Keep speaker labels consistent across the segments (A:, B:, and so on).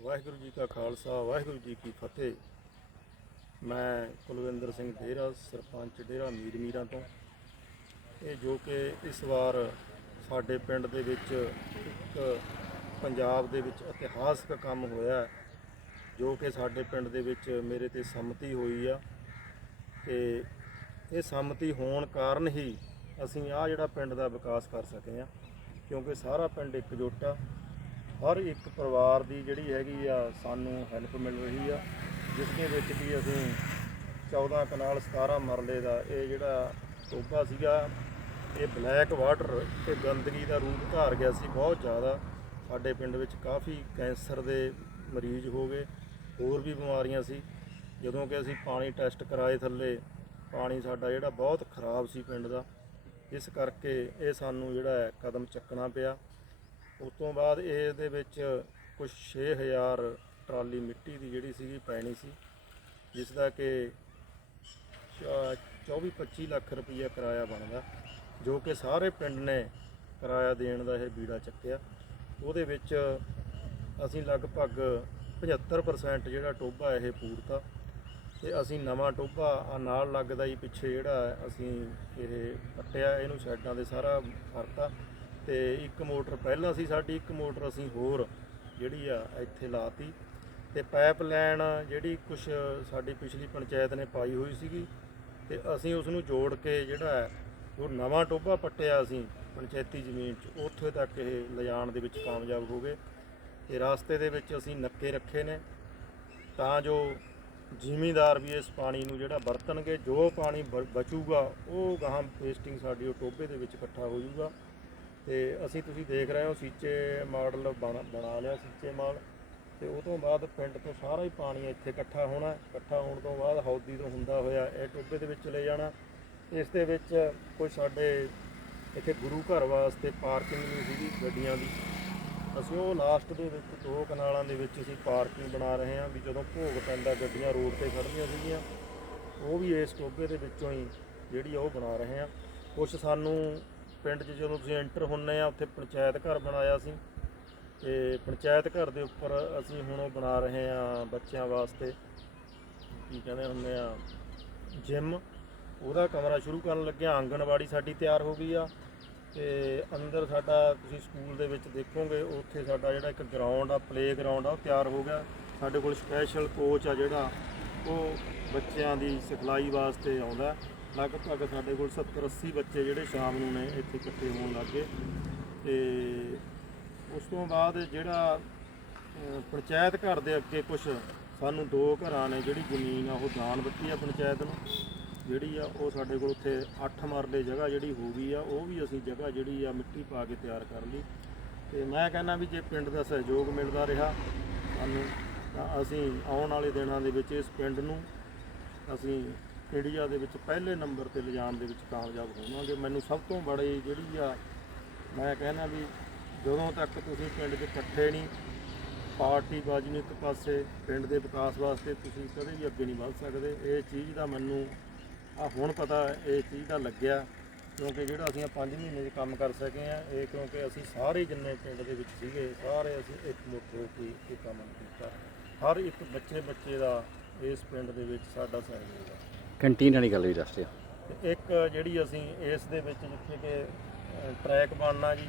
A: ਵਾਹਿਗੁਰੂ ਜੀ ਕਾ ਖਾਲਸਾ, ਵਾਹਿਗੁਰੂ ਜੀ ਕੀ ਫਤਿਹ। ਮੈਂ ਕੁਲਵਿੰਦਰ ਸਿੰਘ ਡੇਰਾ, ਸਰਪੰਚ ਡੇਰਾ ਮੀਰ ਮੀਰਾਂ ਤੋਂ। ਇਹ ਜੋ ਕਿ ਇਸ ਵਾਰ ਸਾਡੇ ਪਿੰਡ ਦੇ ਵਿੱਚ ਇੱਕ ਪੰਜਾਬ ਦੇ ਵਿੱਚ ਇਤਿਹਾਸਕ ਕੰਮ ਹੋਇਆ ਜੋ ਕਿ ਸਾਡੇ ਪਿੰਡ ਦੇ ਵਿੱਚ ਮੇਰੇ ਤੇ ਸੰਮਤੀ ਹੋਈ ਆ। ਤੇ ਇਹ ਸੰਮਤੀ ਹੋਣ ਕਾਰਨ ਹੀ ਅਸੀਂ ਆ ਜਿਹੜਾ ਪਿੰਡ ਦਾ ਵਿਕਾਸ ਕਰ ਸਕੇ ਆ ਕਿਉਂਕਿ ਸਾਰਾ ਪਿੰਡ ਇਕਜੁੱਟ ਆ। ਹਰ ਇੱਕ ਪਰਿਵਾਰ ਦੀ ਜਿਹੜੀ ਹੈਗੀ ਆ ਸਾਨੂੰ ਹੈਲਪ ਮਿਲ ਰਹੀ ਆ ਜਿਸ ਦੇ ਵਿੱਚ ਵੀ ਅਸੀਂ 14 ਕਨਾਲ 17 ਮਰਲੇ ਦਾ ਇਹ ਜਿਹੜਾ ਟੋਭਾ ਸੀਗਾ, ਇਹ ਬਲੈਕ ਵਾਟਰ ਤੇ ਗੰਦਗੀ ਦਾ ਰੂਪ ਧਾਰ ਗਿਆ ਸੀ ਬਹੁਤ ਜ਼ਿਆਦਾ। ਸਾਡੇ ਪਿੰਡ ਵਿੱਚ ਕਾਫੀ ਕੈਂਸਰ ਦੇ ਮਰੀਜ਼ ਹੋ ਗਏ, ਹੋਰ ਵੀ ਬਿਮਾਰੀਆਂ ਸੀ। ਜਦੋਂ ਕਿ ਅਸੀਂ ਪਾਣੀ ਟੈਸਟ ਕਰਾਏ ਥੱਲੇ, ਪਾਣੀ ਸਾਡਾ ਜਿਹੜਾ ਬਹੁਤ ਖਰਾਬ ਸੀ ਪਿੰਡ ਦਾ। ਇਸ ਕਰਕੇ ਇਹ ਸਾਨੂੰ ਜਿਹੜਾ ਕਦਮ ਚੱਕਣਾ ਪਿਆ। ਉਸ ਤੋਂ ਬਾਅਦ ਇਹ ਦੇ ਵਿੱਚ ਕੁਝ 6000 ਟਰਾਲੀ ਮਿੱਟੀ ਦੀ ਜਿਹੜੀ ਸੀਗੀ ਪੈਣੀ ਸੀ, ਜਿਸ ਦਾ ਕਿ 24-25 ਲੱਖ ਰੁਪਈਆ ਕਿਰਾਇਆ ਬਣਦਾ, ਜੋ ਕਿ ਸਾਰੇ ਪਿੰਡ ਨੇ ਕਿਰਾਇਆ ਦੇਣ ਦਾ ਇਹ ਬੀੜਾ ਚੱਕਿਆ। ਉਹਦੇ ਵਿੱਚ ਅਸੀਂ ਲਗਭਗ 75% ਜਿਹੜਾ ਟੋਭਾ ਇਹ ਪੂਰਤਾ, ਤੇ ਅਸੀਂ ਨਵਾਂ ਟੋਭਾ ਆ ਨਾਲ ਲੱਗਦਾ ਹੀ ਪਿੱਛੇ ਜਿਹੜਾ ਅਸੀਂ ਇਹ ਪੱਟਿਆ ਇਹਨੂੰ ਸਾਈਡਾਂ ਦੇ ਸਾਰਾ ਫਰਤਾ ਤੇ ਇੱਕ ਮੋਟਰ ਪਹਿਲਾਂ ਸੀ ਸਾਡੀ, ਇੱਕ ਮੋਟਰ ਅਸੀਂ ਹੋਰ ਜਿਹੜੀ ਆ ਇੱਥੇ ਲਾਤੀ। ਤੇ ਪਾਈਪ ਲਾਈਨ ਜਿਹੜੀ ਕੁਝ ਸਾਡੀ ਪਿਛਲੀ ਪੰਚਾਇਤ ਨੇ ਪਾਈ ਹੋਈ ਸੀਗੀ, ਤੇ ਅਸੀਂ ਉਸ ਨੂੰ ਜੋੜ ਕੇ ਜਿਹੜਾ ਉਹ ਨਵਾਂ ਟੋਭਾ ਪੱਟਿਆ ਅਸੀਂ ਪੰਚਾਇਤੀ ਜ਼ਮੀਨ 'ਚ। ਉੱਥੇ ਤੱਕ ਇਹ ਲਿਜਾਣ ਦੇ ਵਿੱਚ ਕਾਮਯਾਬ ਹੋ ਗਏ। ਤੇ ਰਾਸਤੇ ਦੇ ਵਿੱਚ ਅਸੀਂ ਨੱਕੇ ਰੱਖੇ ਨੇ। ਤਾਂ ਜੋ ਜ਼ਿਮੀਂਦਾਰ ਵੀ ਇਸ ਪਾਣੀ ਨੂੰ ਜਿਹੜਾ ਵਰਤਣਗੇ, ਜੋ ਪਾਣੀ ਬ- ਬਚੂਗਾ, ਉਹ ਗਾਹਾਂ ਵੇਸਟਿੰਗ ਸਾਡੀ ਉਹ ਟੋਭੇ ਦੇ ਵਿੱਚ ਇਕੱਠਾ ਹੋ ਜਾਊਗਾ। ਤੇ ਅਸੀਂ ਤੁਸੀਂ ਦੇਖ ਰਹੇ ਹੋ ਸੀਚੇ ਮਾਡਲ ਬਣ- ਬਣਾ ਲਿਆ ਸੀਚੇ ਮਾਲ। ਤੇ ਉਹ ਤੋਂ ਬਾਅਦ ਪਿੰਡ ਤੋਂ ਸਾਰਾ ਹੀ ਪਾਣੀ ਇੱਥੇ ਇਕੱਠਾ ਹੋਣਾ। ਇਕੱਠਾ ਹੋਣ ਤੋਂ ਬਾਅਦ ਹੌਦੀ ਤੋਂ ਹੁੰਦਾ ਹੋਇਆ ਇਹ ਟੋਭੇ ਦੇ ਵਿੱਚ ਚਲੇ ਜਾਣਾ। ਇਸ ਦੇ ਵਿੱਚ ਕੋਈ ਸਾਡੇ ਇੱਥੇ ਗੁਰੂ ਘਰ ਵਾਸਤੇ ਪਾਰਕਿੰਗ ਨਹੀਂ ਸੀਗੀ ਗੱਡੀਆਂ ਦੀ। ਅਸੀਂ ਉਹ ਲਾਸਟ ਦੇ ਵਿੱਚ ਦੋ ਕਨਾਲਾਂ ਦੇ ਵਿੱਚ ਅਸੀਂ ਪਾਰਕਿੰਗ ਬਣਾ ਰਹੇ ਹਾਂ ਵੀ ਜਦੋਂ ਭੋਗ ਪੈਂਦਾ ਗੱਡੀਆਂ ਰੋਡ ਤੇ ਖੜ੍ਹਦੀਆਂ ਸੀਗੀਆਂ, ਉਹ ਵੀ ਇਸ ਟੋਭੇ ਦੇ ਵਿੱਚੋਂ ਹੀ ਜਿਹੜੀ ਆ ਉਹ ਬਣਾ ਰਹੇ ਹਾਂ। ਕੁਝ ਸਾਨੂੰ ਪਿੰਡ 'ਚ ਜਦੋਂ ਤੁਸੀਂ ਐਂਟਰ ਹੁੰਨੇ ਆ, ਉੱਥੇ ਪੰਚਾਇਤ ਘਰ ਬਣਾਇਆ ਸੀ। ਤੇ ਪੰਚਾਇਤ ਘਰ ਦੇ ਉੱਪਰ ਅਸੀਂ ਹੁਣ ਉਹ ਬਣਾ ਰਹੇ ਆ ਬੱਚਿਆਂ ਵਾਸਤੇ। ਕੀ ਕਹਿੰਦੇ ਹੁੰਦੇ ਆ? ਜਿਮ ਉਹਦਾ ਕਮਰਾ ਸ਼ੁਰੂ ਕਰਨ ਲੱਗਿਆ ਆਂਗਣਵਾੜੀ ਸਾਡੀ ਤਿਆਰ ਹੋ ਗਈ ਆ। ਤੇ ਅੰਦਰ ਸਾਡਾ ਤੁਸੀਂ ਸਕੂਲ ਦੇ ਵਿੱਚ ਦੇਖੋਗੇ, ਉੱਥੇ ਸਾਡਾ ਜਿਹੜਾ ਇੱਕ ਗਰਾਊਂਡ ਆ ਪਲੇ ਗਰਾਊਂਡ ਆ, ਉਹ ਤਿਆਰ ਹੋ ਗਿਆ। ਸਾਡੇ ਕੋਲ ਸਪੈਸ਼ਲ ਕੋਚ ਆ ਜਿਹੜਾ, ਉਹ ਬੱਚਿਆਂ ਦੀ ਸਿਖਲਾਈ ਵਾਸਤੇ ਆਉਂਦਾ। ਲਗਭਗ ਸਾਡੇ ਕੋਲ 70 80 ਬੱਚੇ ਜਿਹੜੇ ਸ਼ਾਮ ਨੂੰ ਨੇ ਇੱਥੇ ਇਕੱਠੇ ਹੋਣ ਲੱਗੇ। ਤੇ ਉਸ ਤੋਂ ਬਾਅਦ ਜਿਹੜਾ ਪੰਚਾਇਤ ਘਰ ਦੇ ਅੱਗੇ ਕੁਝ ਸਾਨੂੰ ਦੋ ਘਰਾਂ ਨੇ ਜਿਹੜੀ ਜ਼ਮੀਨ ਆ, ਉਹ ਦਾਨ ਦਿੱਤੀ ਆ ਪੰਚਾਇਤ ਨੂੰ। ਜਿਹੜੀ ਆ, ਉਹ ਸਾਡੇ ਕੋਲ ਉੱਥੇ 8 ਮਰਲੇ ਜਗ੍ਹਾ ਜਿਹੜੀ ਹੋ ਗਈ ਆ, ਉਹ ਵੀ ਅਸੀਂ ਜਗ੍ਹਾ ਜਿਹੜੀ ਆ ਮਿੱਟੀ ਪਾ ਕੇ ਤਿਆਰ ਕਰ ਲਈ। ਤੇ ਮੈਂ ਕਹਿੰਦਾ ਵੀ ਜੇ ਪਿੰਡ ਦਾ ਸਹਿਯੋਗ ਮਿਲਦਾ ਰਿਹਾ, ਸਾਨੂੰ ਤਾਂ ਅਸੀਂ ਆਉਣ ਵਾਲੇ ਦਿਨਾਂ ਦੇ ਵਿੱਚ ਇਸ ਪਿੰਡ ਨੂੰ ਅਸੀਂ ਇੰਡੀਆ ਦੇ ਵਿੱਚ ਪਹਿਲੇ ਨੰਬਰ ਤੇ ਲਿਜਾਣ ਦੇ ਵਿੱਚ ਕਾਮਯਾਬ ਹੋਵਾਂਗੇ। ਮੈਨੂੰ ਸਭ ਤੋਂ ਬੜੀ ਜਿਹੜੀ ਆ, ਮੈਂ ਕਹਿੰਦਾ ਵੀ ਜਦੋਂ ਤੱਕ ਤੁਸੀਂ ਪਿੰਡ 'ਚ ਇਕੱਠੇ ਨਹੀਂ, ਪਾਰਟੀ ਬਾਜੀ ਨੂੰ ਇੱਕ ਪਾਸੇ, ਪਿੰਡ ਦੇ ਵਿਕਾਸ ਵਾਸਤੇ ਤੁਸੀਂ ਕਦੇ ਵੀ ਅੱਗੇ ਨਹੀਂ ਵੱਧ ਸਕਦੇ। ਇਹ ਚੀਜ਼ ਦਾ ਮੈਨੂੰ ਆ ਹੁਣ ਪਤਾ ਇਹ ਚੀਜ਼ ਦਾ ਲੱਗਿਆ ਕਿਉਂਕਿ ਜਿਹੜਾ ਅਸੀਂ 5 ਮਹੀਨੇ 'ਚ ਕੰਮ ਕਰ ਸਕੇ ਆ, ਇਹ ਕਿਉਂਕਿ ਅਸੀਂ ਸਾਰੇ ਜਿੰਨੇ ਪਿੰਡ ਦੇ ਵਿੱਚ ਸੀਗੇ, ਸਾਰੇ ਅਸੀਂ ਇੱਕ ਮੁੱਠ ਹੋ ਕੇ ਇਹ ਕੰਮ ਕੀਤਾ। ਹਰ ਇੱਕ ਬੱਚੇ ਬੱਚੇ ਦਾ ਇਸ ਪਿੰਡ ਦੇ ਵਿੱਚ ਸਾਡਾ ਸਹਿਯੋਗ ਹੈ
B: ਕੰਟੀਨ ਵਾਲੀ ਗੱਲ ਵੀ ਦੱਸ ਦਿਓ।
A: ਤੇ ਇੱਕ ਜਿਹੜੀ ਅਸੀਂ ਇਸ ਦੇ ਵਿੱਚ ਜਿੱਥੇ ਕਿ ਟਰੈਕ ਬਣਨਾ ਜੀ,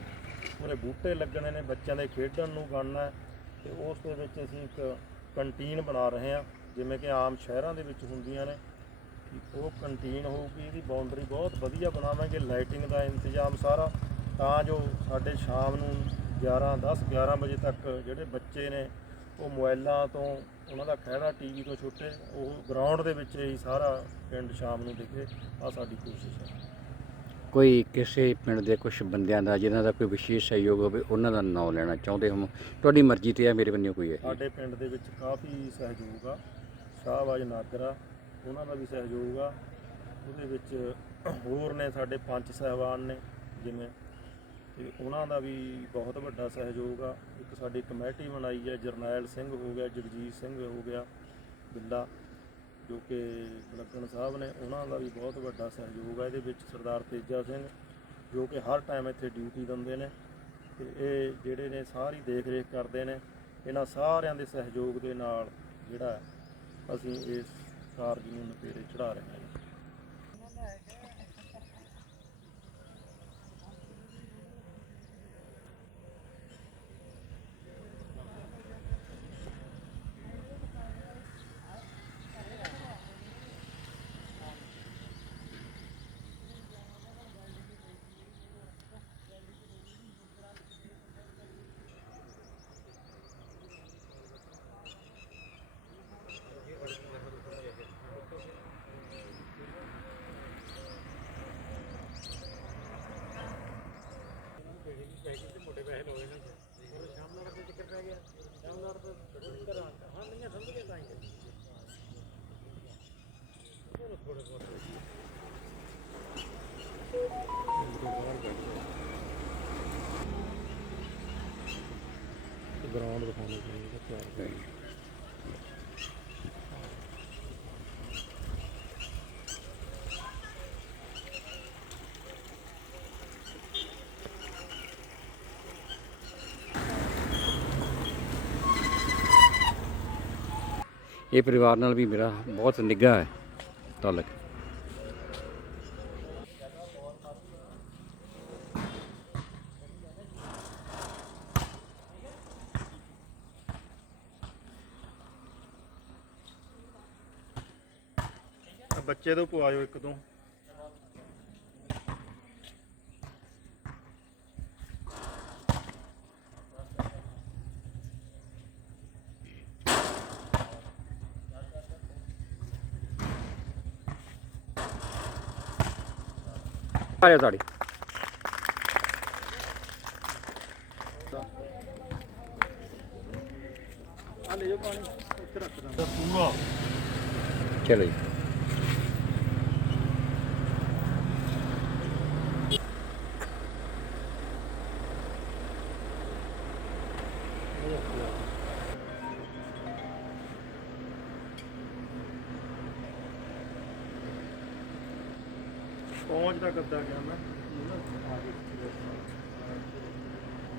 A: ਪੂਰੇ ਬੂਟੇ ਲੱਗਣੇ ਨੇ, ਬੱਚਿਆਂ ਦੇ ਖੇਡਣ ਨੂੰ ਬਣਨਾ ਹੈ ਤੇ ਉਸ ਦੇ ਵਿੱਚ ਅਸੀਂ ਇੱਕ ਕੰਟੀਨ ਬਣਾ ਰਹੇ ਹਾਂ, ਜਿਵੇਂ ਕਿ ਆਮ ਸ਼ਹਿਰਾਂ ਦੇ ਵਿੱਚ ਹੁੰਦੀਆਂ ਨੇ। ਉਹ ਕੰਟੀਨ ਹੋਊਗੀ, ਇਹਦੀ ਬਾਉਂਡਰੀ ਬਹੁਤ ਵਧੀਆ ਬਣਾਵਾਂਗੇ ਲਾਈਟਿੰਗ ਦਾ ਇੰਤਜ਼ਾਮ ਸਾਰਾ। ਤਾਂ ਜੋ ਸਾਡੇ ਸ਼ਾਮ ਨੂੰ 11 10 11 ਵਜੇ ਤੱਕ ਜਿਹੜੇ ਬੱਚੇ ਨੇ ਉਹ ਮੋਬਾਈਲਾਂ ਤੋਂ ਉਹਨਾਂ ਦਾ ਖਹਿੜਾ ਟੀਵੀ ਤੋਂ ਛੁੱਟੇ ਉਹ ਗਰਾਊਂਡ ਦੇ ਵਿੱਚ ਹੀ ਸਾਰਾ ਪਿੰਡ ਸ਼ਾਮ ਨੂੰ ਦਿਖੇ ਆ ਸਾਡੀ ਕੋਸ਼ਿਸ਼ ਹੈ।
B: ਕੋਈ ਕਿਸੇ ਪਿੰਡ ਦੇ ਕੁਝ ਬੰਦਿਆਂ ਦਾ ਜਿਨ੍ਹਾਂ ਦਾ ਕੋਈ ਵਿਸ਼ੇਸ਼ ਸਹਿਯੋਗ ਹੋਵੇ ਉਹਨਾਂ ਦਾ ਨਾਮ ਲੈਣਾ ਚਾਹੁੰਦੇ ਹੋ? ਤੁਹਾਡੀ ਮਰਜ਼ੀ ਤੇ ਹੈ ਮੇਰੇ ਬੰਨਿਓ ਕੋਈ ਹੈ
A: ਸਾਡੇ ਪਿੰਡ ਦੇ ਵਿੱਚ ਕਾਫੀ ਸਹਿਯੋਗ ਆ। ਸ਼ਾਹਬਾਜ ਨਾਗਰਾ ਉਹਨਾਂ ਦਾ ਵੀ ਸਹਿਯੋਗ ਆ। ਉਹਦੇ ਵਿੱਚ ਹੋਰ ਨੇ ਸਾਡੇ ਪੰਚ ਸਹਿਬਾਨ ਨੇ ਜਿਵੇਂ ਤੇ ਉਹਨਾਂ ਦਾ ਵੀ ਬਹੁਤ ਵੱਡਾ ਸਹਿਯੋਗ ਆ। ਇੱਕ ਸਾਡੀ ਕਮੇਟੀ ਬਣਾਈ ਹੈ, ਜਰਨੈਲ ਸਿੰਘ ਹੋ ਗਿਆ, ਜਗਜੀਤ ਸਿੰਘ ਹੋ ਗਿਆ, ਬਿੱਲਾ, ਜੋ ਕਿ ਲੱਗਣ ਸਾਹਿਬ ਨੇ, ਉਹਨਾਂ ਦਾ ਵੀ ਬਹੁਤ ਵੱਡਾ ਸਹਿਯੋਗ ਆ। ਇਹਦੇ ਵਿੱਚ ਸਰਦਾਰ ਤੇਜਾ ਸਿੰਘ, ਜੋ ਕਿ ਹਰ ਟਾਈਮ ਇੱਥੇ ਡਿਊਟੀ ਦਿੰਦੇ ਨੇ। ਤੇ ਇਹ ਜਿਹੜੇ ਨੇ ਸਾਰੀ ਦੇਖ ਰੇਖ ਕਰਦੇ ਨੇ, ਇਹਨਾਂ ਸਾਰਿਆਂ ਦੇ ਸਹਿਯੋਗ ਦੇ ਨਾਲ ਜਿਹੜਾ ਅਸੀਂ ਇਸ ਕਾਰਜ ਨੂੰ ਨਪੇਰੇ ਚੜਾ ਰਹੇ ਹਾਂ ਜੀ। ਗਰਾਊਂਡ ਦਿਖਾਉਣਾ ਚਾਹੀਦਾ ਤਿਆਰ
B: ਇਹ ਪਰਿਵਾਰ ਨਾਲ ਵੀ ਮੇਰਾ ਬਹੁਤ ਨਿੱਘਾ ਹੈ ਤਾਲੁਕ
A: ਆਹ ਬੱਚੇ ਤੋਂ ਪਵਾਇਓ ਇੱਕ ਤੋਂ।
B: ਆ ਜਾ ਤੁਹਾਡੀ
A: ਆ ਲੈ ਜਾਓ ਪਾਣੀ ਇੱਥੇ ਰੱਖ ਦਾਂਗਾ ਪਹੁੰਚਦਾ
B: ਚਲੋ
A: ਗਿਆ ਮੈਂ।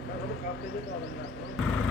A: ਮੈਂ ਤੁਹਾਨੂੰ